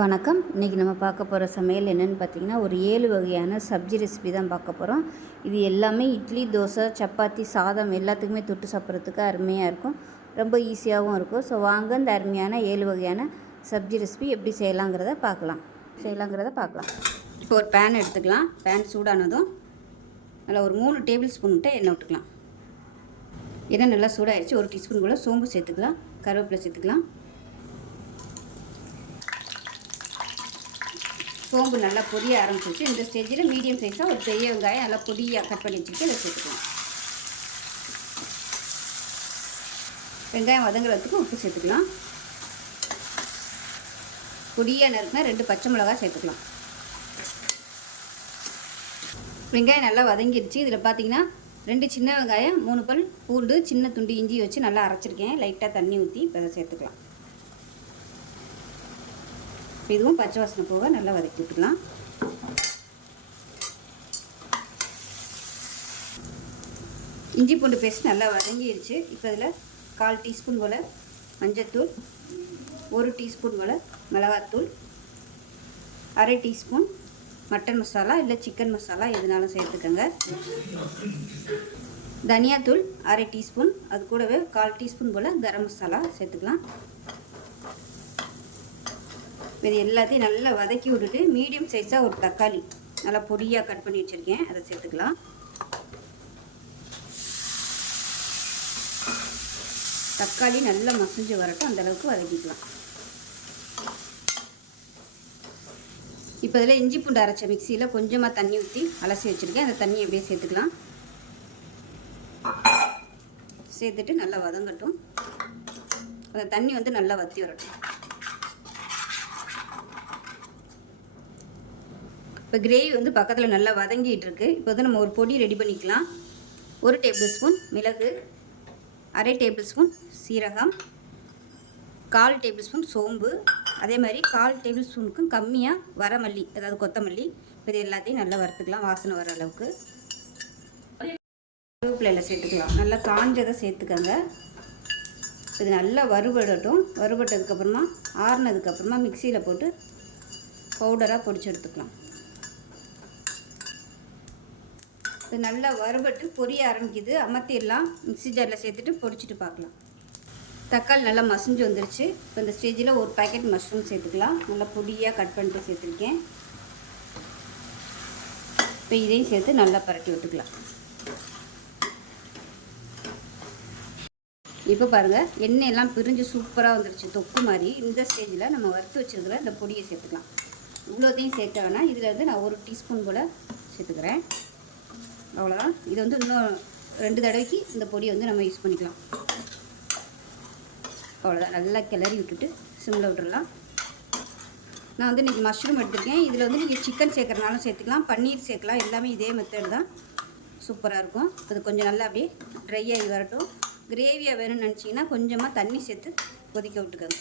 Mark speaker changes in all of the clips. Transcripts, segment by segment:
Speaker 1: வணக்கம். இன்றைக்கி நம்ம பார்க்க போகிற சமையல் என்னென்னு பார்த்தீங்கன்னா ஒரு ஏழு வகையான சப்ஜி ரெசிபி தான் பார்க்க போகிறோம் இது எல்லாமே இட்லி தோசை சப்பாத்தி சாதம் எல்லாத்துக்குமே தொட்டு சாப்பிட்றதுக்கு அருமையாக இருக்கும். ரொம்ப ஈஸியாகவும் இருக்கும். ஸோ வாங்க இந்த அருமையான ஏழு வகையான சப்ஜி ரெசிபி எப்படி செய்யலாங்கிறத பார்க்கலாம். செய்யலாங்கிறத பார்க்கலாம். இப்போ ஒரு பேன் எடுத்துக்கலாம். பேன் சூடானதும் நல்லா ஒரு மூணு டேபிள் ஸ்பூன் கிட்ட எண்ணெய் விட்டுக்கலாம். எண்ணெய் நல்லா சூடாகிடுச்சு ஒரு டீஸ்பூன் கூட சோம்பு சேர்த்துக்கலாம். கருவேப்பிலை சேர்த்துக்கலாம். சோம்பு நல்லா பொரிய ஆரம்பிச்சிச்சு இந்த ஸ்டேஜில் மீடியம் சைஸாக ஒரு பெரிய வெங்காயம் நல்லா பொடியாக கட் பண்ணி வச்சுட்டு இதை சேர்த்துக்கலாம். வெங்காயம் வதங்குறதுக்கு உப்பு சேர்த்துக்கலாம். பொடியாக நறுக்குனா ரெண்டு பச்சை மிளகாய் சேர்த்துக்கலாம். வெங்காயம் நல்லா வதங்கிடுச்சு இதில் பார்த்தீங்கன்னா ரெண்டு சின்ன வெங்காயம் மூணு பல் பூண்டு சின்ன துண்டு இஞ்சி வச்சு நல்லா அரைச்சிருக்கேன். லைட்டாக தண்ணி ஊற்றி இப்போ அதை சேர்த்துக்கலாம். இப்போ இதுவும் பச்சை வாசனை போக நல்லா வதக்கி விட்டுக்கலாம். இஞ்சி பூண்டு பேஸ்ட் நல்லா வதங்கிடுச்சு இப்போ இதில் கால் டீஸ்பூன் போல் மஞ்சத்தூள் ஒரு டீஸ்பூன் போல் மிளகாத்தூள் அரை டீஸ்பூன் மட்டன் மசாலா இல்லை சிக்கன் மசாலா எதுனாலும் சேர்த்துக்கோங்க. தனியாத்தூள் அரை டீஸ்பூன் அது கூடவே கால் டீஸ்பூன் போல் கரம் மசாலா சேர்த்துக்கலாம். இது எல்லாத்தையும் நல்லா வதக்கி விட்டுட்டு மீடியம் சைஸாக ஒரு தக்காளி. நல்லா பொடியாக கட் பண்ணி வச்சுருக்கேன். அதை சேர்த்துக்கலாம். தக்காளி நல்லா மசிஞ்சு வரட்டும். அந்தளவுக்கு வதக்கிக்கலாம். இப்போ இதில் இஞ்சி பூண்டு அரைச்ச மிக்சியில் கொஞ்சமாக தண்ணி ஊற்றி அலசி வச்சுருக்கேன். அந்த தண்ணியை அப்படியே சேர்த்துக்கலாம். சேர்த்துட்டு நல்லா வதங்கட்டும். அந்த தண்ணி வந்து நல்லா வற்றி வரட்டும். இப்போ கிரேவி வந்து பக்கத்தில் நல்லா வதங்கிட்டு இருக்கு இப்போ வந்து நம்ம ஒரு பொடி ரெடி பண்ணிக்கலாம். ஒரு டேபிள் ஸ்பூன் மிளகு அரை டேபிள் ஸ்பூன் சீரகம் கால் டேபிள் ஸ்பூன் சோம்பு. அதே மாதிரி கால் டேபிள் ஸ்பூனுக்கும் கம்மியாக வரமல்லி அதாவது கொத்தமல்லி. இது எல்லாத்தையும் நல்லா வறுத்துக்கலாம் வாசனை வர அளவுக்கு. கருவேப்பிலையில் சேர்த்துக்கலாம். நல்லா காஞ்சதை சேர்த்துக்கோங்க. இது நல்லா வறுபடட்டும். வறுபட்டதுக்கப்புறமா ஆறுனதுக்கப்புறமா மிக்சியில் போட்டு பவுடராக பொடிச்சு எடுத்துக்கலாம். அது நல்லா வறுபட்டு பொரிய ஆரம்பிக்குது. அமர்த்திடலாம். மிக்ஸி ஜாரில் சேர்த்துட்டு பொரிச்சிட்டு பார்க்கலாம். தக்காளி நல்லா மசிஞ்சு வந்துருச்சு. இப்போ இந்த ஸ்டேஜில் ஒரு பேக்கெட் மஷ்ரூம் சேர்த்துக்கலாம். நல்லா பொடியாக கட் பண்ணிட்டு சேர்த்துருக்கேன். இப்போ இதையும் சேர்த்து நல்லா பரட்டி விட்டுக்கலாம். இப்போ பாருங்கள் எண்ணெய் எல்லாம் பிரிஞ்சு சூப்பராக வந்துருச்சு. தொக்கு மாதிரி. இந்த ஸ்டேஜில் நம்ம வறுத்து வச்சுருக்கிற இந்த பொடியை சேர்த்துக்கலாம். இவ்வளோத்தையும் சேர்க்க வேணாம். இதில் வந்து நான் ஒரு டீஸ்பூன் போல் சேர்த்துக்கிறேன். அவ்வளோதான் இது வந்து இன்னும் ரெண்டு தடவைக்கு இந்த பொடியை வந்து நம்ம யூஸ் பண்ணிக்கலாம். அவ்வளோதான் நல்லா கிளறி விட்டுட்டு சிம்மில் விட்டுடலாம் நான் வந்து இன்றைக்கி மஷ்ரூம் எடுத்திருக்கேன். இதில் வந்து நீங்கள் சிக்கன் சேர்க்குறனாலும் சேர்த்துக்கலாம். பன்னீர் சேர்க்கலாம். எல்லாமே இதே மெத்தட் தான். சூப்பராக இருக்கும். அது கொஞ்சம் நல்லா அப்படியே ட்ரை ஆகி வரட்டும். கிரேவியாக வேணும்னு நினச்சிங்கன்னா கொஞ்சமாக தண்ணி சேர்த்து கொதிக்க விட்டுக்கோங்க.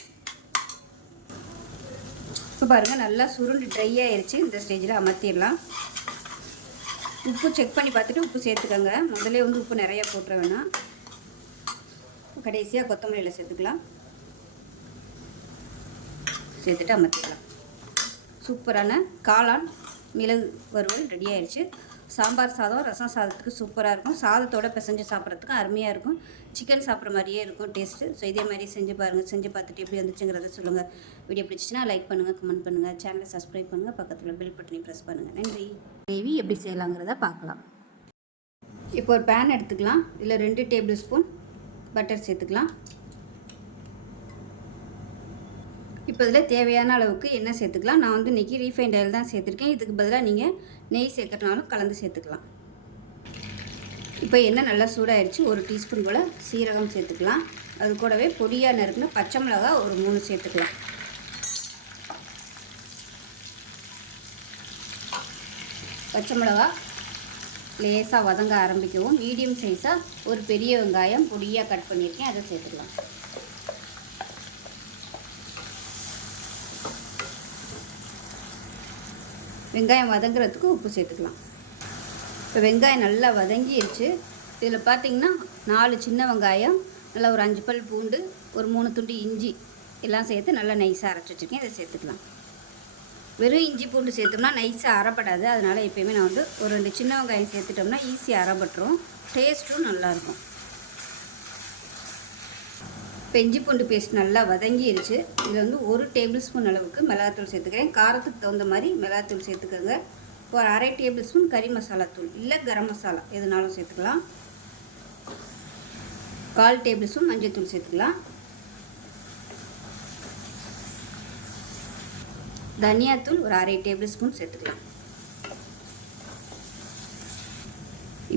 Speaker 1: இப்போ பாருங்கள் நல்லா சுருண்டு ட்ரை ஆயிடுச்சு இந்த ஸ்டேஜில் அமர்த்திடலாம். உப்பு செக் பண்ணி பார்த்துட்டு உப்பு சேர்த்துக்கோங்க. முதல்ல வந்து உப்பு நிறையா போட்டுற வேணாம். கடைசியாக கொத்தமல்லியில் சேர்த்துக்கலாம். சேர்த்துட்டு அமர்த்திக்கலாம். சூப்பரான காளான் மிளகு வறுவல் ரெடி ஆயிடுச்சு. சாம்பார் சாதம் ரசம் சாதத்துக்கு சூப்பராக இருக்கும். சாதத்தோடு பிசைஞ்சு சாப்பிட்றதுக்கு அருமையாக இருக்கும். சிக்கன் சாப்பிட்ற மாதிரியே இருக்கும் டேஸ்ட்டு ஸோ இதே மாதிரி செஞ்சு பாருங்கள் செஞ்சு பார்த்துட்டு எப்படி வந்துச்சுங்கிறத சொல்லுங்கள் வீடியோ பிடிச்சிச்சின்னா லைக் பண்ணுங்கள் கமெண்ட் பண்ணுங்கள் சேனலை சப்ஸ்கிரைப் பண்ணுங்கள் பக்கத்தில் பெல் பட்டனை ப்ரெஸ் பண்ணுங்கள் நன்றி. கிரேவி எப்படி செய்யலாங்கிறத பார்க்கலாம். இப்போ ஒரு பேன் எடுத்துக்கலாம். இல்லை ரெண்டு டேபிள் ஸ்பூன் பட்டர் சேர்த்துக்கலாம். இப்போ இதில் தேவையான அளவுக்கு எண்ணெய் சேர்த்துக்கலாம். நான் வந்து இன்றைக்கி ரீஃபைண்ட் ஆயில் தான் சேர்த்துருக்கேன். இதுக்கு பதிலாக நீங்கள் நெய் சேர்க்குறதுனாலும் கலந்து சேர்த்துக்கலாம். இப்போ எண்ணெய் நல்லா சூடாயிடுச்சு ஒரு டீஸ்பூன் போல் சீரகம் சேர்த்துக்கலாம். அது கூடவே பொடியாக நறுக்குன்னு பச்சை மிளகா ஒரு மூணு சேர்த்துக்கலாம். பச்சை மிளகா லேசாக வதங்க ஆரம்பிக்கவும் மீடியம் சைஸாக ஒரு பெரிய வெங்காயம் பொடியாக கட் பண்ணியிருக்கேன் அதை சேர்த்துக்கலாம். வெங்காயம் வதங்குறதுக்கு உப்பு சேர்த்துக்கலாம். இப்போ வெங்காயம் நல்லா வதங்கிடுச்சு இதில் பார்த்தீங்கன்னா நாலு சின்ன வெங்காயம் நல்லா ஒரு அஞ்சு பல் பூண்டு ஒரு மூணு துண்டு இஞ்சி எல்லாம் சேர்த்து நல்லா நைஸாக அரைச்சி வச்சுருக்கேன். இதை சேர்த்துக்கலாம். வெறும் இஞ்சி பூண்டு சேர்த்தோம்னா நைஸாக அரைப்படாது. அதனால் எப்போயுமே நான் வந்து ஒரு ரெண்டு சின்ன வெங்காயம் சேர்த்துட்டோம்னா ஈஸியாக அரைப்பட்டுரும். டேஸ்ட்டும் நல்லாயிருக்கும். இப்போ இஞ்சி பூண்டு பேஸ்ட் நல்லா வதங்கிடுச்சு இதில் வந்து ஒரு டேபிள் ஸ்பூன் அளவுக்கு மிளகாத்தூள் சேர்த்துக்கிறேன். காரத்துக்கு தகுந்த மாதிரி மிளகாத்தூள் சேர்த்துக்கோங்க. ஒரு அரை டேபிள் ஸ்பூன் கறி மசாலா தூள் இல்லை கரம் மசாலா எதுனாலும் சேர்த்துக்கலாம். கால் டேபிள் ஸ்பூன் மஞ்சள் தூள் சேர்த்துக்கலாம். தனியாத்தூள் ஒரு அரை டேபிள் ஸ்பூன் சேர்த்துக்கலாம்.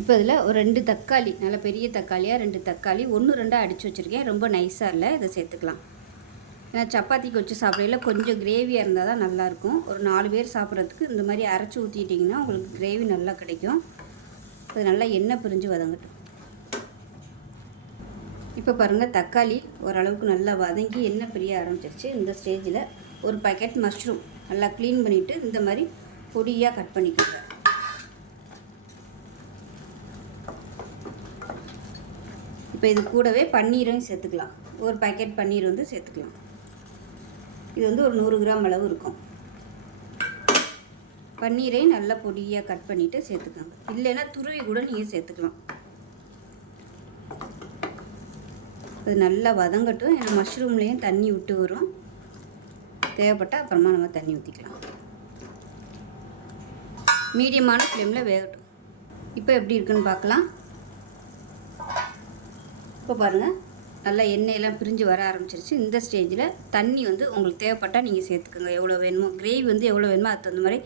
Speaker 1: இப்போ இதில் ஒரு ரெண்டு தக்காளி நல்ல பெரிய தக்காளியாக ரெண்டு தக்காளி ஒன்று ரெண்டாக அடித்து வச்சுருக்கேன். ரொம்ப நைஸாக இல்லை இதை சேர்த்துக்கலாம். ஏன்னா சப்பாத்திக்கு வச்சு சாப்பிடையில கொஞ்சம் கிரேவியாக இருந்தால் தான் நல்லாயிருக்கும். ஒரு நாலு பேர் சாப்பிட்றதுக்கு இந்த மாதிரி அரைச்சி ஊற்றிட்டிங்கன்னா உங்களுக்கு கிரேவி நல்லா கிடைக்கும். அது நல்லா எண்ணெய் பிரிஞ்சு வதங்கட்டும். இப்போ பாருங்கள் தக்காளி ஓரளவுக்கு நல்லா வதங்கி எண்ணெய் பிரிய ஆரம்பிச்சிருச்சு. இந்த ஸ்டேஜில் ஒரு பாக்கெட் மஷ்ரூம் நல்லா க்ளீன் பண்ணிவிட்டு இந்த மாதிரி பொடியாக கட் பண்ணிக்கோங்க. இப்போ இது கூடவே பன்னீரையும் சேர்த்துக்கலாம். ஒரு பாக்கெட் பன்னீர் வந்து சேர்த்துக்கலாம். இது வந்து ஒரு நூறு கிராம் அளவு இருக்கும். பன்னீரையும் நல்லா பொடியாக கட் பண்ணிவிட்டு சேர்த்துக்கோங்க. இல்லைன்னா துருவி கூட நீங்கள் சேர்த்துக்கலாம். அது நல்லா வதங்கட்டும். ஏன்னா மஷ்ரூம்லேயும் தண்ணி விட்டு வரும். தேவைப்பட்டால் அப்புறமா நம்ம தண்ணி ஊற்றிக்கலாம் மீடியமான ஃப்ளேமில் வேகட்டும். இப்போ எப்படி இருக்குன்னு பார்க்கலாம். இப்போ பாருங்கள் நல்லா எண்ணெயெல்லாம் பிரிஞ்சு வர ஆரம்பிச்சிருச்சு. இந்த ஸ்டேஜில் தண்ணி வந்து உங்களுக்கு தேவைப்பட்டால் நீங்கள் சேர்த்துக்கோங்க. எவ்வளோ வேணுமோ கிரேவி வந்து எவ்வளோ வேணுமோ அதுக்கு தகுந்த மாதிரி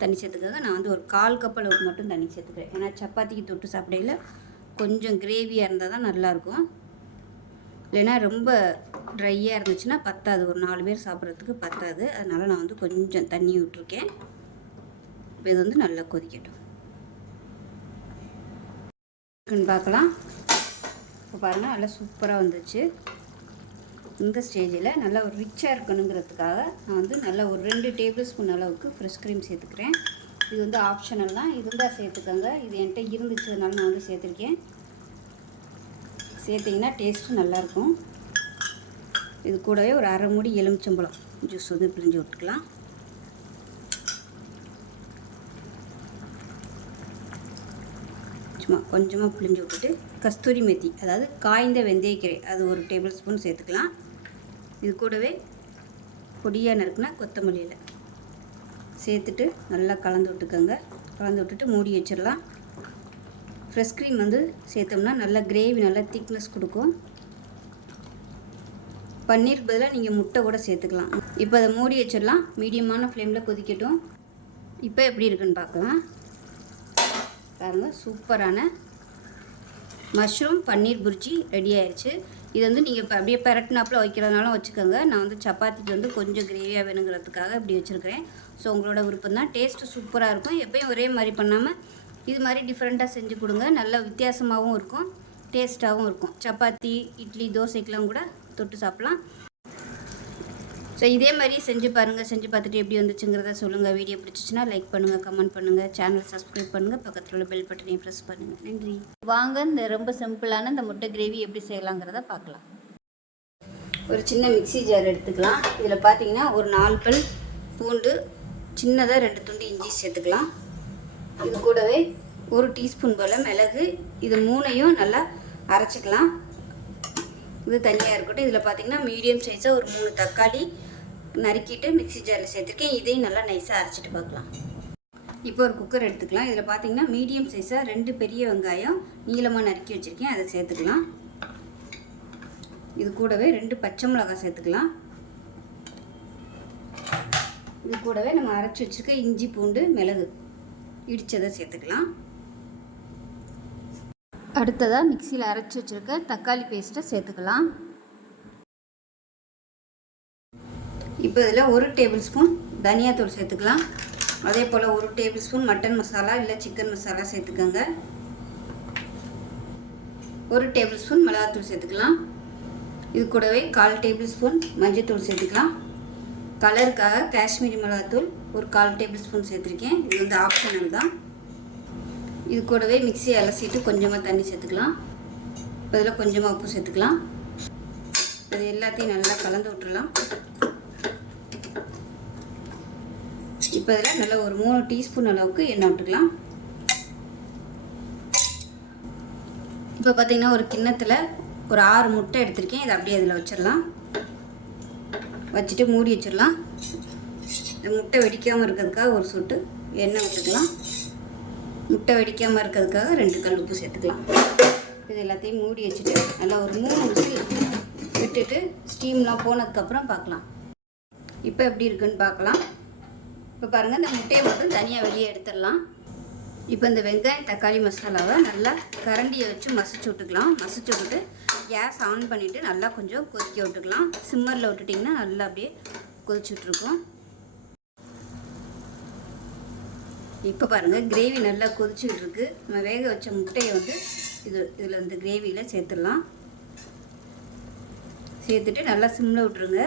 Speaker 1: தண்ணி சேர்த்துக்கோங்க. நான் வந்து ஒரு கால் கப் அளவுக்கு மட்டும் தண்ணி சேர்த்துக்கிறேன். ஏன்னா சப்பாத்திக்கு தொட்டு சாப்பிடையில கொஞ்சம் கிரேவியாக இருந்தால் தான் நல்லாயிருக்கும். இல்லைன்னா ரொம்ப ட்ரையாக இருந்துச்சுன்னா பத்தாது. ஒரு நாலு பேர் சாப்பிட்றதுக்கு பத்தாது. அதனால் நான் வந்து கொஞ்சம் தண்ணி விட்ருக்கேன் இது வந்து நல்லா கொதிக்கட்டும். பார்க்கலாம். இப்போ பாருங்கள் நல்லா சூப்பராக வந்துச்சு. இந்த ஸ்டேஜில் நல்லா ஒரு ரிச்சாக இருக்கணுங்கிறதுக்காக நான் வந்து நல்லா ஒரு ரெண்டு டேபிள் ஸ்பூன் அளவுக்கு ஃப்ரெஷ் க்ரீம் சேர்த்துக்கிறேன். இது வந்து ஆப்ஷனல் தான். இருந்தால் சேர்த்துக்கோங்க. இது என்கிட்ட இருந்துச்சதுனால நான் வந்து சேர்த்துருக்கேன். சேர்த்திங்கன்னா டேஸ்ட்டு நல்லாயிருக்கும் இது கூடவே ஒரு அரை மூடி எலுமிச்சம்பழம் ஜூஸ் வந்து பிழிஞ்சு விட்டுக்கலாம் சும்மா கொஞ்சமாக பிழிஞ்சு விட்டுட்டு கஸ்தூரி மெத்தி அதாவது காய்ந்த வெந்தயக்கீரை அது ஒரு டேபிள் ஸ்பூன் சேர்த்துக்கலாம். இது கூடவே பொடியாக நறுக்குனா கொத்தமல்லியில். சேர்த்துட்டு நல்லா கலந்து விட்டுக்கோங்க. கலந்து விட்டுட்டு மூடி வச்சிடலாம். ஃப்ரெஷ் க்ரீம் வந்து சேர்த்தோம்னா நல்லா கிரேவி நல்லா திக்னஸ் கொடுக்கும். பன்னீர் பதிலாக நீங்கள் முட்டை கூட சேர்த்துக்கலாம். இப்போ அதை மூடி வச்சிடலாம். மீடியமான ஃப்ளேமில் கொதிக்கட்டும். இப்போ எப்படி இருக்குன்னு பார்க்கலாம். பாருங்கள் சூப்பரான மஷ்ரூம் பன்னீர் புர்ஜி ரெடி ஆயிடுச்சு இது வந்து நீங்கள் இப்போ அப்படியே பெரட்டினாப்பில் வைக்கிறதுனாலும் வச்சுக்கோங்க. நான் வந்து சப்பாத்திக்கு வந்து கொஞ்சம் கிரேவியாக வேணுங்கிறதுக்காக இப்படி வச்சுருக்கிறேன். ஸோ உங்களோட விருப்பம் தான் டேஸ்ட்டு சூப்பராக இருக்கும். எப்பயும் ஒரே மாதிரி பண்ணாமல் இது மாதிரி டிஃப்ரெண்ட்டாக செஞ்சு கொடுங்க. நல்ல வித்தியாசமாகவும் இருக்கும். டேஸ்ட்டாகவும் இருக்கும். சப்பாத்தி இட்லி தோசைக்கெலாம் கூட தொட்டு சாப்பிட்லாம். ஸோ இதே மாதிரி செஞ்சு பாருங்கள் செஞ்சு பார்த்துட்டு எப்படி வந்துச்சுங்கிறத சொல்லுங்கள் வீடியோ பிடிச்சிச்சின்னா லைக் பண்ணுங்கள் கமெண்ட் பண்ணுங்கள் சேனலை சப்ஸ்கிரைப் பண்ணுங்கள் பக்கத்தில் உள்ள பெல் பட்டனையும் ப்ரெஸ் பண்ணுங்கள் நன்றி. வாங்க இந்த ரொம்ப சிம்பிளான இந்த முட்டை கிரேவி எப்படி செய்யலாங்கிறத பார்க்கலாம். ஒரு சின்ன மிக்ஸி ஜார் எடுத்துக்கலாம். இதில் பார்த்தீங்கன்னா ஒரு நாலு பல் பூண்டு சின்னதாக ரெண்டு துண்டு இஞ்சி சேர்த்துக்கலாம். இது கூடவே ஒரு டீஸ்பூன் போல் மிளகு இது மூணையும் நல்லா அரைச்சிக்கலாம். இது தனியாக இருக்கட்டும். இதில் பார்த்தீங்கன்னா மீடியம் சைஸாக ஒரு மூணு தக்காளி நறுக்கிட்டு மிக்ஸி ஜாரில் சேர்த்துருக்கேன். இதையும் நல்லா நைஸாக அரைச்சிட்டு பார்க்கலாம். இப்போ ஒரு குக்கர் எடுத்துக்கலாம். இதில் பார்த்தீங்கன்னா மீடியம் சைஸாக ரெண்டு பெரிய வெங்காயம் நீளமாக நறுக்கி வச்சுருக்கேன். அதை சேர்த்துக்கலாம். இது கூடவே ரெண்டு பச்சை மிளகாய் சேர்த்துக்கலாம். இது கூடவே நம்ம அரைச்சி வச்சுருக்க இஞ்சி பூண்டு மிளகு இடித்ததை சேர்த்துக்கலாம். அடுத்ததாக மிக்சியில் அரைச்சி வச்சுருக்க தக்காளி பேஸ்ட்டை சேர்த்துக்கலாம். இப்போ இதில் ஒரு டேபிள் ஸ்பூன் தனியாத்தூள் சேர்த்துக்கலாம். அதே போல் ஒரு டேபிள் ஸ்பூன் மட்டன் மசாலா இல்லை சிக்கன் மசாலா சேர்த்துக்கோங்க. ஒரு டேபிள் ஸ்பூன் மிளகாத்தூள் சேர்த்துக்கலாம். இது கூடவே கால் டேபிள் ஸ்பூன் மஞ்சள்தூள் சேர்த்துக்கலாம். கலருக்காக காஷ்மீரி மிளகாத்தூள் ஒரு கால் டேபிள் ஸ்பூன் சேர்த்துருக்கேன். இது வந்து ஆப்ஷனல் தான். இது கூடவே மிக்சியை அலசிட்டு கொஞ்சமாக தண்ணி சேர்த்துக்கலாம். இப்போ இதில் கொஞ்சமாக உப்பு சேர்த்துக்கலாம். அது எல்லாத்தையும் நல்லா கலந்து விட்டுடலாம் இப்போ இதில் நல்லா ஒரு மூணு டீஸ்பூன் அளவுக்கு எண்ணெய் விட்டுக்கலாம். இப்போ பார்த்தீங்கன்னா ஒரு கிண்ணத்தில் ஒரு ஆறு முட்டை எடுத்திருக்கேன். இதை அப்படியே அதில் வச்சிடலாம். வச்சுட்டு மூடி வச்சிடலாம். இந்த முட்டை வெடிக்காமல் இருக்கிறதுக்காக ஒரு சொட்டு எண்ணெய் விட்டுக்கலாம். முட்டை வெடிக்காமல் இருக்கிறதுக்காக ரெண்டு கல் உப்பு சேர்த்துக்கலாம். இது எல்லாத்தையும் மூடி வச்சுட்டு நல்லா ஒரு மூணு விசில் விட்டுட்டு ஸ்டீம்லாம் போனதுக்கப்புறம் பார்க்கலாம். இப்போ எப்படி இருக்குன்னு பார்க்கலாம். இப்போ பாருங்கள் இந்த முட்டையை மட்டும் தனியாக வெளியே எடுத்துடலாம். இப்போ இந்த வெங்காயம் தக்காளி மசாலாவை நல்லா கரண்டியை வச்சு மசிச்சு விட்டுக்கலாம். மசிச்சு விட்டுட்டு கேஸ் ஆன் பண்ணிவிட்டு நல்லா கொஞ்சம் கொதிக்க விட்டுக்கலாம். சிம்மரில் விட்டுட்டிங்கன்னா நல்லா அப்படியே கொதிச்சுட்ருக்கோம் இப்போ பாருங்கள் கிரேவி நல்லா கொதிச்சுட்டு இருக்கு. நம்ம வேக வச்ச முட்டையை வந்து இது இதில் இந்த கிரேவியில் சேர்த்துடலாம். சேர்த்துட்டு நல்லா சிம்மில் விட்ருங்க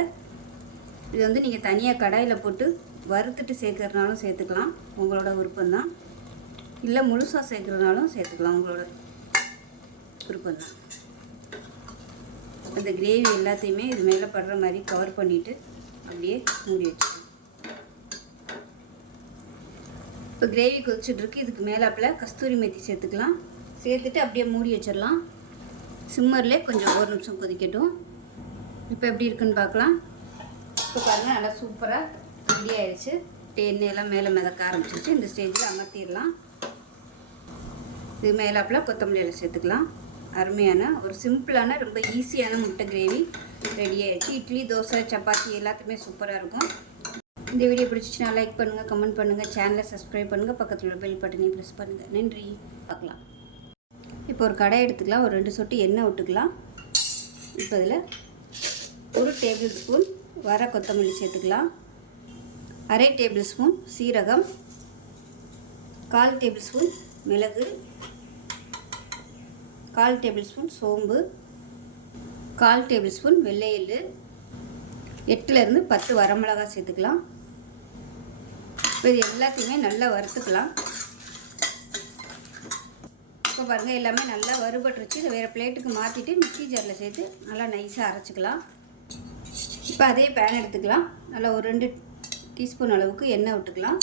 Speaker 1: இது வந்து நீங்கள் தனியாக கடாயில் போட்டு வறுத்துட்டு சேர்க்குறதுனாலும் சேர்த்துக்கலாம். உங்களோட விருப்பம்தான். இல்லை முழுசாக சேர்க்குறதுனாலும் சேர்த்துக்கலாம். உங்களோட விருப்பம்தான். அந்த கிரேவி எல்லாத்தையுமே இது மேலே படுற மாதிரி கவர் பண்ணிவிட்டு அப்படியே மூடி வச்சுக்கணும். இப்போ கிரேவி கொதிச்சுட்ருக்கு இதுக்கு மேலாப்பில் கஸ்தூரி மெத்தி சேர்த்துக்கலாம். சேர்த்துட்டு அப்படியே மூடி வச்சிடலாம். சிம்மர்லேயே கொஞ்சம் ஒரு நிமிஷம் கொதிக்கட்டும். இப்போ எப்படி இருக்குன்னு பார்க்கலாம். இப்போ பாருங்கள் நல்லா சூப்பராக ரெடி ஆயிடுச்சு. இப்போ எண்ணெயெல்லாம் மேலே மிதக்க ஆரம்பிச்சிருச்சு. இந்த ஸ்டேஜில் அமர்த்திடலாம். இது மேலாப்பில் கொத்தமல்லி இலை சேர்த்துக்கலாம். அருமையான ஒரு சிம்பிளான ரொம்ப ஈஸியான முட்டை கிரேவி ரெடி ஆயிடுச்சு. இட்லி தோசை சப்பாத்தி எல்லாத்துக்குமே சூப்பராக இருக்கும். இந்த வீடியோ பிடிச்சிச்சுன்னா லைக் பண்ணுங்கள் கமெண்ட் பண்ணுங்கள் சேனலை சப்ஸ்கிரைப் பண்ணுங்கள் பக்கத்தில் உள்ள பெல் பட்டனையும் ப்ரெஸ் பண்ணுங்கள் நன்றி. பார்க்கலாம். இப்போ ஒரு கடை எடுத்துக்கலாம். ஒரு ரெண்டு சொட்டு எண்ணெய் விட்டுக்கலாம். இப்போ இதில் ஒரு டேபிள் ஸ்பூன் வர கொத்தமல்லி சேர்த்துக்கலாம். அரை டேபிள் ஸ்பூன் சீரகம் கால் டேபிள் ஸ்பூன் மிளகு கால் டேபிள் ஸ்பூன் சோம்பு கால் டேபிள் ஸ்பூன் வெள்ளை எள்ளு எட்டுலேருந்து பத்து வரமிளகாய் சேர்த்துக்கலாம். இப்போ இது எல்லாத்தையுமே நல்லா வறுத்துக்கலாம். இப்போ பாருங்கள் எல்லாமே நல்லா வறுபட்டுருச்சு. இதை வேறு பிளேட்டுக்கு மாற்றிட்டு மிக்சி ஜாரில் சேர்த்து நல்லா நைஸாக அரைச்சிக்கலாம். இப்போ அதே பேன் எடுத்துக்கலாம். நல்லா ஒரு ரெண்டு டீஸ்பூன் அளவுக்கு எண்ணெய் விட்டுக்கலாம்.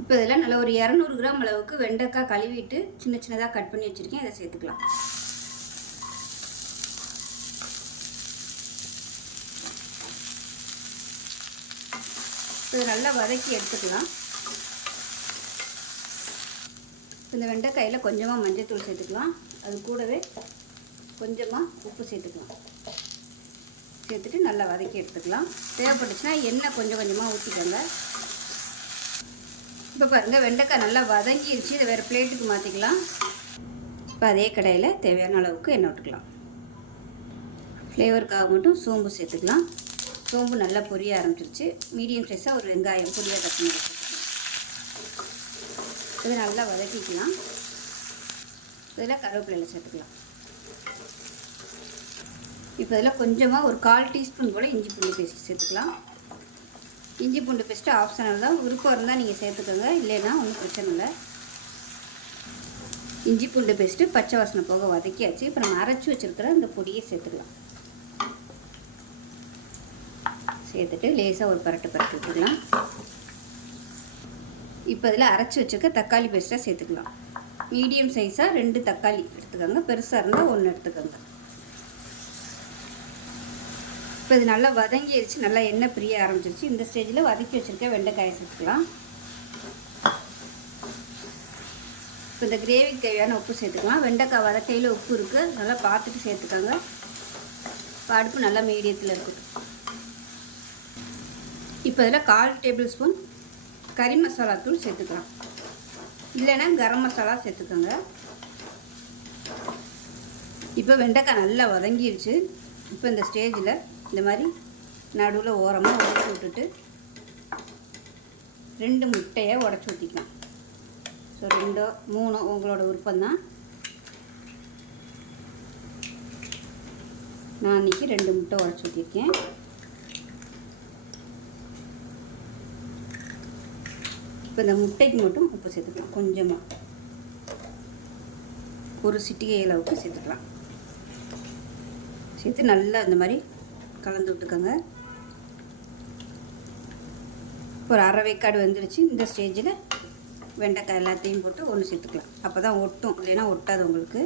Speaker 1: இப்போ இதில் நல்லா ஒரு இரநூறு கிராம் அளவுக்கு வெண்டைக்காய் கழுவிட்டு சின்ன சின்னதாக கட் பண்ணி வச்சுருக்கேன். இதை சேர்த்துக்கலாம். இப்போ நல்லா வதக்கி எடுத்துக்கலாம். இந்த வெண்டைக்காயில் கொஞ்சமாக மஞ்சத்தூள் சேர்த்துக்கலாம். அது கூடவே கொஞ்சமாக உப்பு சேர்த்துக்கலாம். சேர்த்துட்டு நல்லா வதக்கி எடுத்துக்கலாம். தேவைப்பட்டுச்சுன்னா எண்ணெய் கொஞ்சம் கொஞ்சமாக ஊற்றிக்கோங்க இப்போ பாருங்கள் வெண்டைக்காய் நல்லா வதங்கிடுச்சு இதை வேறு பிளேட்டுக்கு மாற்றிக்கலாம் இப்போ அதே கடையில் தேவையான அளவுக்கு எண்ணெய் விட்டுக்கலாம் ஃப்ளேவருக்காக மட்டும் சோம்பு சேர்த்துக்கலாம். சோம்பு நல்லா பொரிய ஆரம்பிச்சிருச்சு. மீடியம் சைஸாக ஒரு வெங்காயம் பொரிய கட் இதை நல்லா வதக்கிக்கலாம். இதில் கருவேப்பிலையில் சேர்த்துக்கலாம். இப்போ இதில் கொஞ்சமாக ஒரு கால் டீஸ்பூன் போல் இஞ்சி பூண்டு பேஸ்ட் சேர்த்துக்கலாம். இஞ்சி பூண்டு பேஸ்ட்டு ஆப்ஷனல் தான். விருப்பம் இருந்தால் நீங்கள் சேர்த்துக்கோங்க. இல்லைன்னா ஒன்றும் பிரச்சனை இல்லை. இஞ்சி பூண்டு பேஸ்ட்டு பச்சை வாசனை போக வதக்கியாச்சு. இப்போ நம்ம அரைச்சி வச்சுருக்கிற இந்த பொடியை சேர்த்துக்கலாம். சேர்த்துட்டு லேசாக ஒரு பரட்டு பரட்டு விட்டுக்கலாம் இப்போ இதில் அரைச்சி வச்சுருக்க தக்காளி பேஸ்ட்டாக சேர்த்துக்கலாம். மீடியம் சைஸாக ரெண்டு தக்காளி எடுத்துக்கோங்க. பெருசாக இருந்தால் ஒன்று எடுத்துக்கோங்க. இப்போ இது நல்லா வதங்கிடுச்சு நல்லா எண்ணெய் பிரிய ஆரம்பிச்சிருச்சு. இந்த ஸ்டேஜில் வதக்கி வச்சுருக்க வெண்டைக்காயை சேர்த்துக்கலாம். இப்போ இந்த கிரேவிக்கு தேவையான உப்பு சேர்த்துக்கலாம். வெண்டைக்காய் வதக்கையில் உப்பு இருக்குது நல்லா பார்த்துட்டு சேர்த்துக்கோங்க. அடுப்பு நல்லா மீடியத்தில் இருக்குது இப்போ இதில் கால் டேபிள் ஸ்பூன் கறி மசாலா தூள் சேர்த்துக்கலாம். இல்லைன்னா கரம் மசாலா சேர்த்துக்கோங்க. இப்போ வெண்டைக்காய் நல்லா வதங்கிடுச்சு இப்போ இந்த ஸ்டேஜில் இந்த மாதிரி நடுவில் ஓரமாக உடச்சி விட்டுட்டு ரெண்டு முட்டையை உடச்சி ஊற்றிக்கலாம் ஸோ ரெண்டோ மூணோ உங்களோட விருப்பம்தான். நான் இன்றைக்கி ரெண்டு முட்டை உடச்சி ஊற்றிருக்கேன் இப்போ இந்த முட்டைக்கு மட்டும் உப்பு சேர்த்துக்கலாம். கொஞ்சமாக ஒரு சிட்டிகை அளவுக்கு சேர்த்துக்கலாம். சேர்த்து நல்லா இந்த மாதிரி கலந்து விட்டுக்கோங்க. ஒரு அரை வேக்காடு வந்துருச்சு. இந்த ஸ்டேஜில் வெண்டைக்காய் எல்லாத்தையும் போட்டு ஒன்று சேர்த்துக்கலாம். அப்போ தான் ஒட்டும். இல்லைன்னா ஒட்டாது உங்களுக்கு.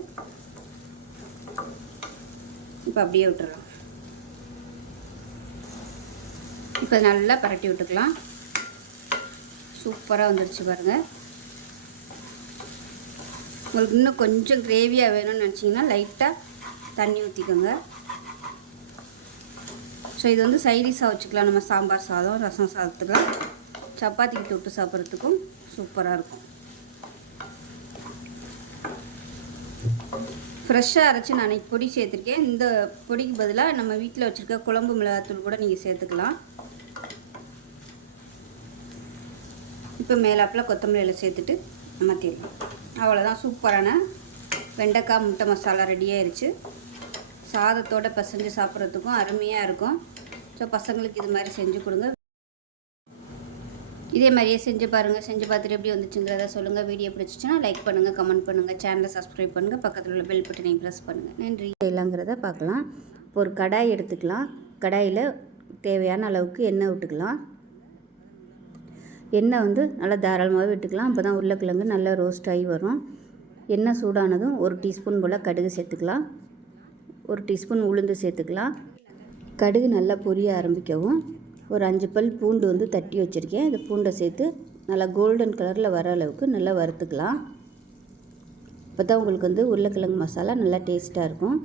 Speaker 1: இப்போ அப்படியே விட்டுறலாம். இப்போ நல்லா பரட்டி விட்டுக்கலாம். சூப்பராக வந்துருச்சு பாருங்கள் உங்களுக்கு இன்னும் கொஞ்சம் கிரேவியாக வேணும்னு நினச்சிங்கன்னா லைட்டாக தண்ணி ஊற்றிக்கோங்க ஸோ இது வந்து சைடிஷாக வச்சுக்கலாம். நம்ம சாம்பார் சாதம் ரசம் சாதத்துக்குலாம் சப்பாத்திக்கு தொட்டு சாப்பிட்றதுக்கும் சூப்பராக இருக்கும். ஃப்ரெஷ்ஷாக அரைச்சி நான் அன்றைக்கி பொடி சேர்த்துருக்கேன். இந்த பொடிக்கு பதிலாக நம்ம வீட்டில் வச்சுருக்க குழம்பு மிளகாத்தூள் கூட நீங்கள் சேர்த்துக்கலாம். இப்போ மேலாப்பில் கொத்தமல்லியில் சேர்த்துட்டு அமர்த்திடலாம் அவ்வளோதான் சூப்பரான வெண்டைக்காய் முட்டை மசாலா ரெடி சாதத்தோட பசஞ்சு சாப்பிட்றதுக்கும் அருமையாக இருக்கும். ஸோ பசங்களுக்கு இது மாதிரி செஞ்சு கொடுங்க. இதே மாதிரியே செஞ்சு பாருங்கள் செஞ்சு பார்த்துட்டு எப்படி வந்துச்சுங்கிறத சொல்லுங்கள் வீடியோ பிடிச்சிச்சுன்னா லைக் பண்ணுங்கள் கமெண்ட் பண்ணுங்கள் சேனலை சப்ஸ்கிரைப் பண்ணுங்கள் பக்கத்தில் உள்ள பெல் பட்டனை ப்ரெஸ் பண்ணுங்கள் நன்றி. செய்யலாங்கிறத பார்க்கலாம். ஒரு கடாய் எடுத்துக்கலாம். கடாயில் தேவையான அளவுக்கு எண்ணெய் விட்டுக்கலாம். எண்ணெய் வந்து நல்லா தாராளமாகவே விட்டுக்கலாம். அப்போ தான் உருளைக்கிழங்கு நல்லா ரோஸ்ட் ஆகி வரும். எண்ணெய் சூடானதும் ஒரு டீஸ்பூன் போல் கடுகு சேர்த்துக்கலாம். ஒரு டீஸ்பூன் உளுந்து சேர்த்துக்கலாம். கடுகு நல்லா பொரிய ஆரம்பிக்கவும். ஒரு அஞ்சு பல் பூண்டு வந்து தட்டி வச்சுருக்கேன். இந்த பூண்டை சேர்த்து நல்லா கோல்டன் கலரில் வர அளவுக்கு நல்லா வறுத்துக்கலாம். அப்போ தான் உங்களுக்கு வந்து உருளைக்கிழங்கு மசாலா நல்லா டேஸ்ட்டாக இருக்கும்.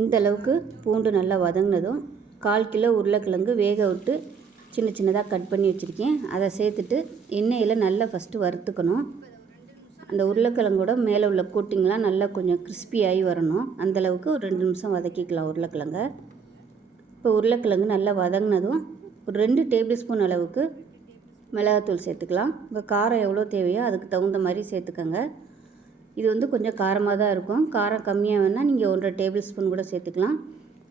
Speaker 1: இந்த அளவுக்கு பூண்டு நல்லா வதங்கினதும் கால் கிலோ உருளைக்கிழங்கு வேக விட்டு சின்ன சின்னதாக கட் பண்ணி வச்சுருக்கேன். அதை சேர்த்துட்டு எண்ணெயில் நல்லா ஃபஸ்ட்டு வறுத்துக்கணும். அந்த உருளைக்கிழங்கோட மேலே உள்ள கோட்டிங்லாம் நல்லா கொஞ்சம் கிறிஸ்பியாகி வரணும். அந்தளவுக்கு ஒரு ரெண்டு நிமிஷம் வதக்கிக்கலாம் உருளைக்கிழங்க. இப்போ உருளைக்கிழங்கு நல்லா வதங்கினதும் ஒரு ரெண்டு டேபிள் ஸ்பூன் அளவுக்கு மிளகாத்தூள் சேர்த்துக்கலாம். உங்கள் காரம் எவ்வளோ தேவையோ அதுக்கு தகுந்த மாதிரி சேர்த்துக்கோங்க. இது வந்து கொஞ்சம் காரமாக தான் இருக்கும். காரம் கம்மியாக வேணால் நீங்கள் ஒன்றரை டேபிள் ஸ்பூன் கூட சேர்த்துக்கலாம்.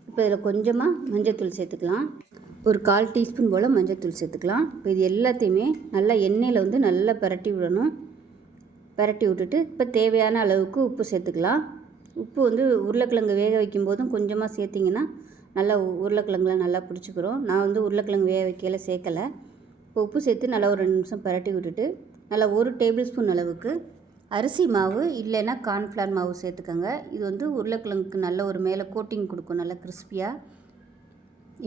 Speaker 1: இப்போ இதில் கொஞ்சமாக மஞ்சத்தூள் சேர்த்துக்கலாம். ஒரு கால் டீஸ்பூன் போல் மஞ்சத்தூள் சேர்த்துக்கலாம். இப்போ இது எல்லாத்தையுமே நல்லா எண்ணெயில் வந்து நல்லா பிரட்டி விடணும். பிரட்டி விட்டுட்டு இப்போ தேவையான அளவுக்கு உப்பு சேர்த்துக்கலாம். உப்பு வந்து உருளைக்கிழங்கு வேக வைக்கும் போதும் கொஞ்சமாக சேர்த்திங்கன்னா நல்லா உ- உருளைக்கிழங்குலாம் நல்லா பிடிச்சிக்கிறோம் நான் வந்து உருளைக்கிழங்கு வேக வைக்கல சேர்க்கலை. இப்போ உப்பு சேர்த்து நல்லா ஒரு ரெண்டு நிமிஷம் பிரட்டி விட்டுட்டு நல்லா ஒரு டேபிள் ஸ்பூன் அளவுக்கு அரிசி மாவு இல்லைன்னா கார்ன்ஃப்ளவர் மாவு சேர்த்துக்கோங்க. இது வந்து உருளைக்கிழங்குக்கு நல்ல ஒரு மேலே கோட்டிங் கொடுக்கும் நல்லா கிறிஸ்பியாக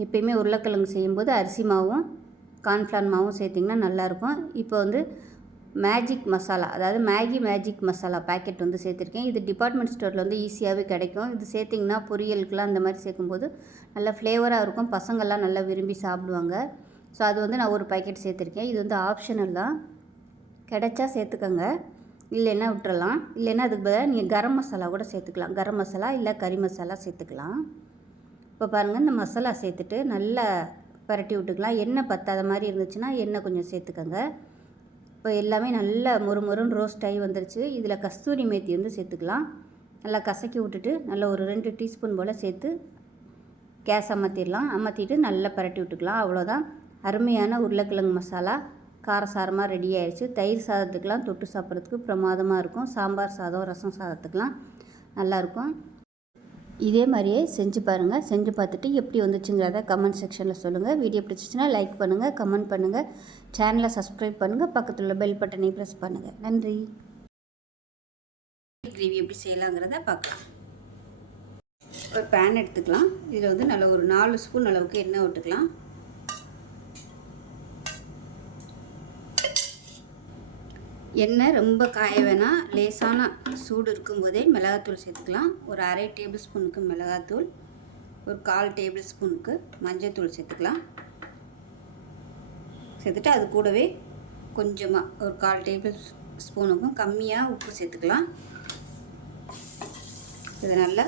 Speaker 1: எப்பயுமே உருளைக்கிழங்கு செய்யும்போது அரிசி மாவும் கார்ன்ஃப்ளவர் மாவும் சேர்த்திங்கன்னா நல்லாயிருக்கும் இப்போ வந்து மேஜிக் மசாலா அதாவது மேகி மேஜிக் மசாலா பாக்கெட் வந்து சேர்த்துருக்கேன். இது டிபார்ட்மெண்ட் ஸ்டோரில் வந்து ஈஸியாகவே கிடைக்கும். இது சேர்த்திங்கன்னா பொரியலுக்குலாம் அந்த மாதிரி சேர்க்கும்போது நல்லா ஃப்ளேவராக இருக்கும். பசங்கள்லாம் நல்லா விரும்பி சாப்பிடுவாங்க. ஸோ அது வந்து நான் ஒரு பாக்கெட் சேர்த்துருக்கேன். இது வந்து ஆப்ஷனல் தான். கிடைச்சா சேர்த்துக்கோங்க. இல்லைன்னா விட்டுறலாம். இல்லைன்னா அதுக்கு பதிலாக நீங்கள் கரம் மசாலா கூட சேர்த்துக்கலாம். கரம் மசாலா இல்லை கறி மசாலா சேர்த்துக்கலாம். இப்போ பாருங்கள் இந்த மசாலா சேர்த்துட்டு நல்லா பரட்டி விட்டுக்கலாம். எண்ணெய் பத்தாத மாதிரி இருந்துச்சுன்னா எண்ணெய் கொஞ்சம் சேர்த்துக்கோங்க. இப்போ எல்லாமே நல்லா மொறு மொறுன்னு ரோஸ்ட் ஆகி வந்துருச்சு. இதில் கஸ்தூரி மேத்தி வந்து சேர்த்துக்கலாம். நல்லா கசக்கி விட்டுட்டு நல்லா ஒரு ரெண்டு டீஸ்பூன் போல் சேர்த்து கேஸ் அமர்த்திடலாம் அமர்த்திட்டு நல்லா பரட்டி விட்டுக்கலாம். அவ்வளோதான். அருமையான உருளைக்கிழங்கு மசாலா. காரசாரமாக ரெடி ஆயிடுச்சு. தயிர் சாதத்துக்கெலாம் தொட்டு சாப்பிட்றதுக்கு பிரமாதமாக இருக்கும். சாம்பார் சாதம் ரசம் சாதத்துக்கெலாம் நல்லாயிருக்கும். இதே மாதிரியே செஞ்சு பாருங்கள் செஞ்சு பார்த்துட்டு எப்படி வந்துச்சுங்கிறத கமெண்ட் செக்ஷனில் சொல்லுங்கள் வீடியோ பிடிச்சிச்சின்னா லைக் பண்ணுங்கள் கமெண்ட் பண்ணுங்கள் சேனலை சப்ஸ்கிரைப் பண்ணுங்கள் பக்கத்தில் உள்ள பெல் பட்டனை ப்ரெஸ் பண்ணுங்கள் நன்றி. கிரேவி எப்படி செய்யலாங்கிறத பார்க்கலாம். ஒரு பேன் எடுத்துக்கலாம். இதில் வந்து நல்ல ஒரு நாலு ஸ்பூன் அளவுக்கு எண்ணெய் விட்டுக்கலாம் எண்ணெய் ரொம்ப காய வேணாம். லேசான சூடு இருக்கும்போதே மிளகாத்தூள் சேர்த்துக்கலாம். ஒரு அரை டேபிள் ஸ்பூனுக்கு மிளகாத்தூள் ஒரு கால் டேபிள் ஸ்பூனுக்கு மஞ்சத்தூள் சேர்த்துக்கலாம். சேர்த்துட்டு அது கூடவே கொஞ்சமாக ஒரு கால் டேபிள் ஸ்பூனுக்கும் கம்மியாக உப்பு சேர்த்துக்கலாம். இதை நல்லா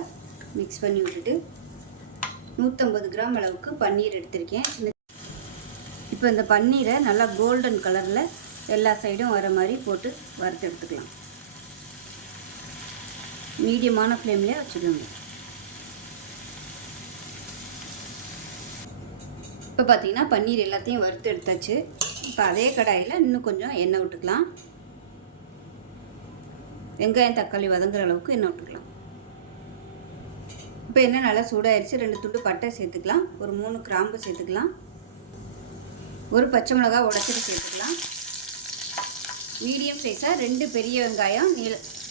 Speaker 1: மிக்ஸ் பண்ணி விட்டுட்டு நூற்றம்பது கிராம் அளவுக்கு பன்னீர் எடுத்திருக்கேன். சின்ன இப்போ இந்த பன்னீரை நல்லா கோல்டன் கலரில் எல்லா சைடும் வர மாதிரி போட்டு வறுத்து எடுத்துக்கலாம். மீடியமான ஃப்ளேம்லேயே வச்சுக்கோங்க. இப்போ பார்த்தீங்கன்னா பன்னீர் எல்லாத்தையும் வறுத்து எடுத்தாச்சு. இப்போ அதே கடாயில் இன்னும் கொஞ்சம் எண்ணெய் விட்டுக்கலாம். வெங்காயம் தக்காளி வதங்குற அளவுக்கு எண்ணெய் விட்டுக்கலாம். இப்போ எண்ணெய் நல்லா சூடாயிருச்சு. ரெண்டு துண்டு பட்டை சேர்த்துக்கலாம். ஒரு மூணு கிராம்பு சேர்த்துக்கலாம். ஒரு பச்சை மிளகா உடச்சிட்டு சேர்த்துக்கலாம். மீடியம் சைஸாக ரெண்டு பெரிய வெங்காயம் நீ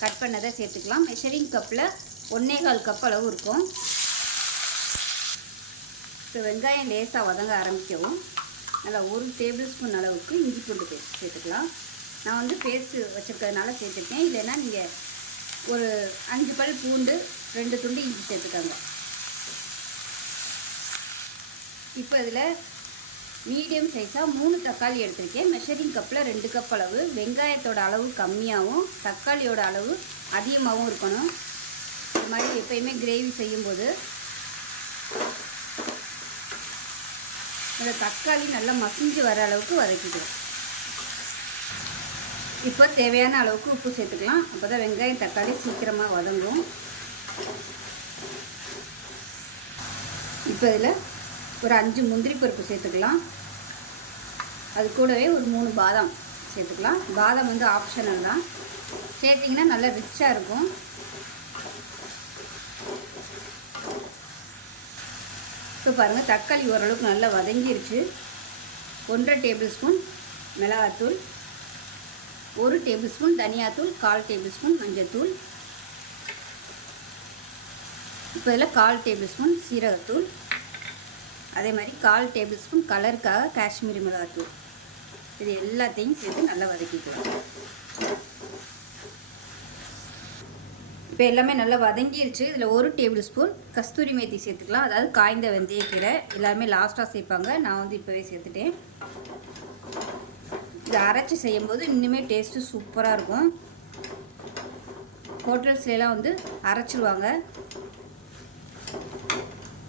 Speaker 1: கட் பண்ணதை சேர்த்துக்கலாம். மெஷரிங் கப்பில் ஒன்றே கால் கப் அளவு இருக்கும். இப்போ வெங்காயம் லேசாக வதங்க ஆரம்பிக்கவும். நல்லா ஒரு டேபிள் ஸ்பூன் அளவுக்கு இஞ்சி பூண்டு பேஸ்ட் சேர்த்துக்கலாம். நான் வந்து பேஸ்ட்டு வச்சுருக்கிறதுனால சேர்த்துருக்கேன். இல்லைன்னா நீங்கள் ஒரு அஞ்சு பல் பூண்டு ரெண்டு துண்டு இஞ்சி சேர்த்துக்கோங்க. இப்போ இதில் மீடியம் சைஸாக மூணு தக்காளி எடுத்திருக்கேன். மெஷரிங் கப்பில் ரெண்டு கப் அளவு. வெங்காயத்தோட அளவு கம்மியாகவும் தக்காளியோட அளவு அதிகமாகவும் இருக்கணும். இது மாதிரி எப்பயுமே கிரேவி செய்யும்போது. இந்த தக்காளி நல்லா மசிஞ்சு வர அளவுக்கு வதக்கிக்கலாம். இப்போ தேவையான அளவுக்கு உப்பு சேர்த்துக்கலாம். அப்போ தான் வெங்காயம் தக்காளி சீக்கிரமாக வதங்கும். இப்போ இதில் ஒரு அஞ்சு முந்திரி பருப்பு சேர்த்துக்கலாம். அது கூடவே ஒரு மூணு பாதாம் சேர்த்துக்கலாம். பாதாம் வந்து ஆப்ஷனல் தான். சேர்த்திங்கன்னா நல்லா ரிச்சாக இருக்கும். இப்போ பாருங்கள் தக்காளி ஓரளவுக்கு நல்லா வதங்கிருச்சு. ஒன்றரை டேபிள் ஸ்பூன் மிளகாத்தூள் ஒரு டேபிள் ஸ்பூன் தனியாத்தூள் கால் டேபிள் ஸ்பூன் மஞ்சத்தூள். இப்போ இதில் கால் டேபிள் ஸ்பூன் சீரகத்தூள். அதே மாதிரி கால் டேபிள் ஸ்பூன் கலருக்காக காஷ்மீரி மிளகாத்தூள். இது எல்லாத்தையும் சேர்த்து நல்லா வதக்கிக்கலாம். இப்போ எல்லாமே நல்லா வதங்கிடுச்சு இதில் ஒரு டேபிள் ஸ்பூன் கஸ்தூரி மேத்தி சேர்த்துக்கலாம். அதாவது காய்ந்த வெந்தயக்கீரை எல்லாருமே லாஸ்ட்டாக சேர்ப்பாங்க. நான் வந்து இப்போவே சேர்த்துட்டேன். இதை அரைச்சி செய்யும்போது இன்னுமே டேஸ்ட்டு சூப்பராக இருக்கும். ஹோட்டல்ஸ்லாம் வந்து அரைச்சிருவாங்க.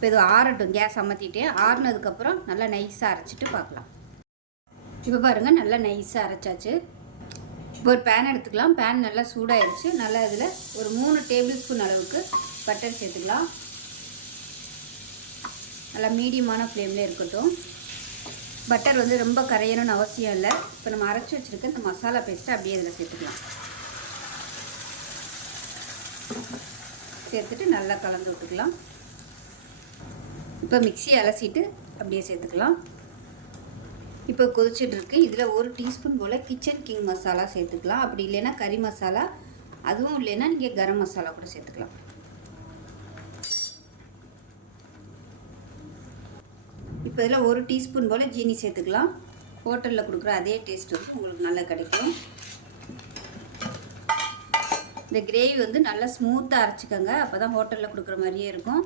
Speaker 1: இப்போ இது ஆறட்டும் கேஸ் அமர்த்திட்டு ஆறுனதுக்கப்புறம் நல்லா நைஸாக அரைச்சிட்டு பார்க்கலாம். இப்போ பாருங்கள் நல்லா நைஸாக அரைச்சாச்சு. இப்போ ஒரு பேன் எடுத்துக்கலாம். பேன் நல்லா சூடாயிருச்சு. நல்லா இதில் ஒரு மூணு டேபிள் ஸ்பூன் அளவுக்கு பட்டர் சேர்த்துக்கலாம். நல்லா மீடியமான ஃப்ளேமில் இருக்கட்டும். பட்டர் வந்து ரொம்ப கரையணும்னு அவசியம் இல்லை. இப்போ நம்ம அரைச்சி வச்சுருக்க இந்த மசாலா பேஸ்ட்டை அப்படியே இதில் சேர்த்துக்கலாம். சேர்த்துட்டு நல்லா கலந்து விட்டுக்கலாம். இப்போ மிக்சி அலசிட்டு அப்படியே சேர்த்துக்கலாம். இப்போ கொதிச்சுட்டு இருக்கு இதில் ஒரு டீஸ்பூன் போல் கிச்சன் கிங் மசாலா சேர்த்துக்கலாம். அப்படி இல்லைன்னா கறி மசாலா அதுவும் இல்லைன்னா நீங்கள் கரம் மசாலா கூட சேர்த்துக்கலாம். இப்போ இதில் ஒரு டீஸ்பூன் போல் ஜீனி சேர்த்துக்கலாம். ஹோட்டலில் கொடுக்குற அதே டேஸ்ட் வந்து உங்களுக்கு நல்லா கிடைக்கும். இந்த கிரேவி வந்து நல்லா ஸ்மூத்தாக அரைச்சிக்கோங்க. அப்போ தான் ஹோட்டலில் கொடுக்குற மாதிரியே இருக்கும்.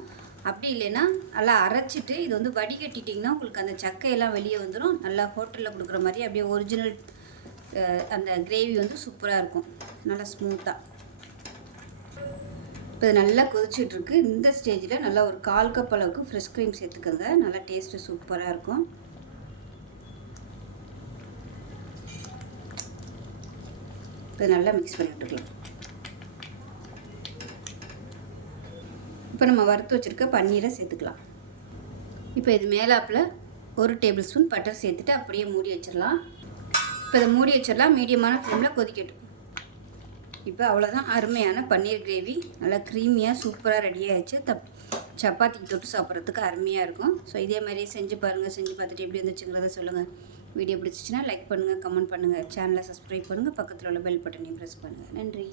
Speaker 1: அப்படி இல்லைன்னா நல்லா அரைச்சிட்டு இது வந்து வடிகட்டிட்டிங்கன்னா உங்களுக்கு அந்த சக்கையெல்லாம் வெளியே வந்துடும் நல்லா ஹோட்டலில் கொடுக்குற மாதிரி அப்படியே ஒரிஜினல் அந்த கிரேவி வந்து சூப்பராக இருக்கும். நல்லா ஸ்மூத்தாக இப்போ இது நல்லா கொதிச்சிட்ருக்கு. இந்த ஸ்டேஜில் நல்லா ஒரு கால் கப் அளவுக்கு ஃப்ரெஷ் க்ரீம் சேர்த்துக்கோங்க. நல்லா டேஸ்ட்டு சூப்பராக இருக்கும். இப்போ நல்லா மிக்ஸ் பண்ணி விட்டுக்கலாம். இப்போ நம்ம வறுத்து வச்சுருக்க பன்னீரை சேர்த்துக்கலாம். இப்போ இது மேலாப்பில் ஒரு டேபிள் ஸ்பூன் பட்டர் சேர்த்துட்டு அப்படியே மூடி வச்சிடலாம். இப்போ இதை மூடி வச்சிடலாம். மீடியமான ஃப்ளேமில் கொதிக்கட்டும். இப்போ அவ்வளோதான் அருமையான பன்னீர் கிரேவி. நல்லா க்ரீமியாக சூப்பராக ரெடியாகிடுச்சு தப் சப்பாத்திக்கு தொட்டு சாப்பிட்றதுக்கு அருமையாக இருக்கும். ஸோ இதே மாதிரியே செஞ்சு பாருங்கள் செஞ்சு பார்த்துட்டு எப்படி வந்துச்சுங்கிறத சொல்லுங்கள் வீடியோ பிடிச்சிச்சின்னா லைக் பண்ணுங்கள் கமெண்ட் பண்ணுங்கள் சேனலை சப்ஸ்கிரைப் பண்ணுங்கள் பக்கத்தில் உள்ள பெல் பட்டனையும் ப்ரெஸ் பண்ணுங்கள் நன்றி.